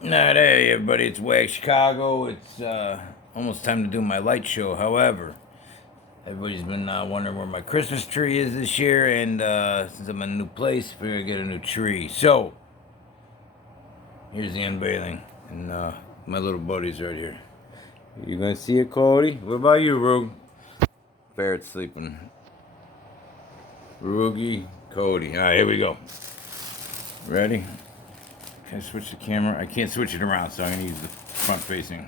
Alright, hey everybody, it's Wag Chicago. It's almost time to do my light show. However, everybody's been wondering where my Christmas tree is this year, and since I'm in a new place, we're gonna get a new tree. So, here's the unveiling, and my little buddy's right here. You gonna see it, Cody? What about you, Rug? Barrett's sleeping. Rugi, Cody. Alright, here we go. Ready? Can I switch the camera? I can't switch it around, so I'm going to use the front facing.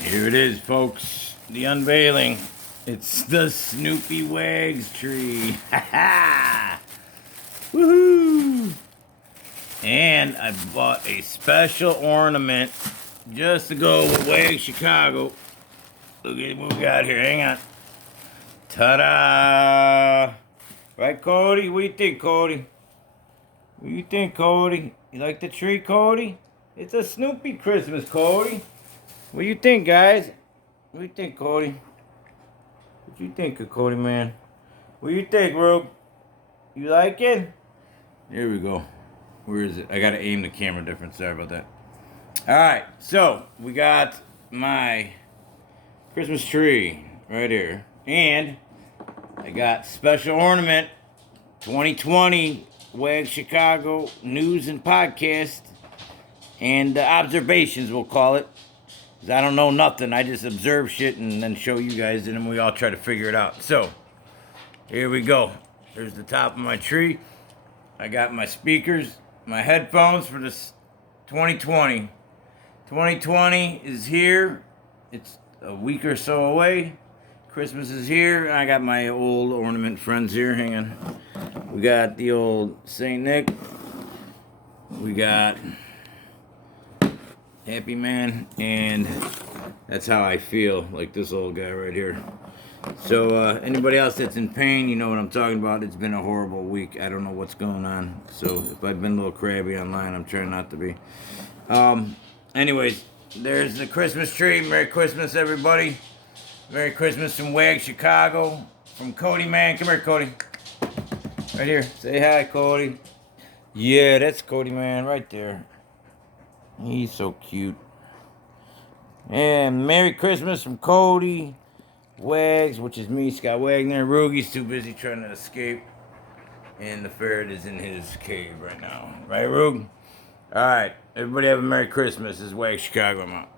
Here it is, folks. The unveiling. It's the Snoopy Wags tree. Ha ha! Woohoo! And I bought a special ornament just to go with Wags Chicago. Look at what we got here. Hang on. Ta-da! Right, Cody? What do you think, Cody? What do you think, Cody? You like the tree, Cody? It's a Snoopy Christmas, Cody. What do you think, guys? What do you think, Cody? What do you think of Cody, man? What do you think, Rube? You like it? There we go. Where is it? I gotta aim the camera different. Sorry about that. Alright, so we got my Christmas tree right here. And I got special ornament 2020 Wag Chicago news and podcast and observations, we'll call it. 'Cause I don't know nothing. I just observe shit and then show you guys, and then we all try to figure it out. So, here we go. There's the top of my tree. I got my speakers, my headphones for this 2020. 2020 is here. It's a week or so away. Christmas is here. I got my old ornament friends here. Hang on. We got the old Saint Nick. We got Happy Man, and that's how I feel, like this old guy right here. So anybody else that's in pain, you know what I'm talking about. It's been a horrible week. I don't know what's going on. So if I've been a little crabby online, I'm trying not to be. Anyways, there's the Christmas tree. Merry Christmas, everybody. Merry Christmas from Wag Chicago. From Cody, man. Come here, Cody. Right here. Say hi, Cody. Yeah, that's Cody, man, right there. He's so cute. And Merry Christmas from Cody, Wags, which is me, Scott Wagner. Rugi's too busy trying to escape. And the ferret is in his cave right now. Right, Rug? Alright. Everybody have a Merry Christmas. This is Wag Chicago. I'm out.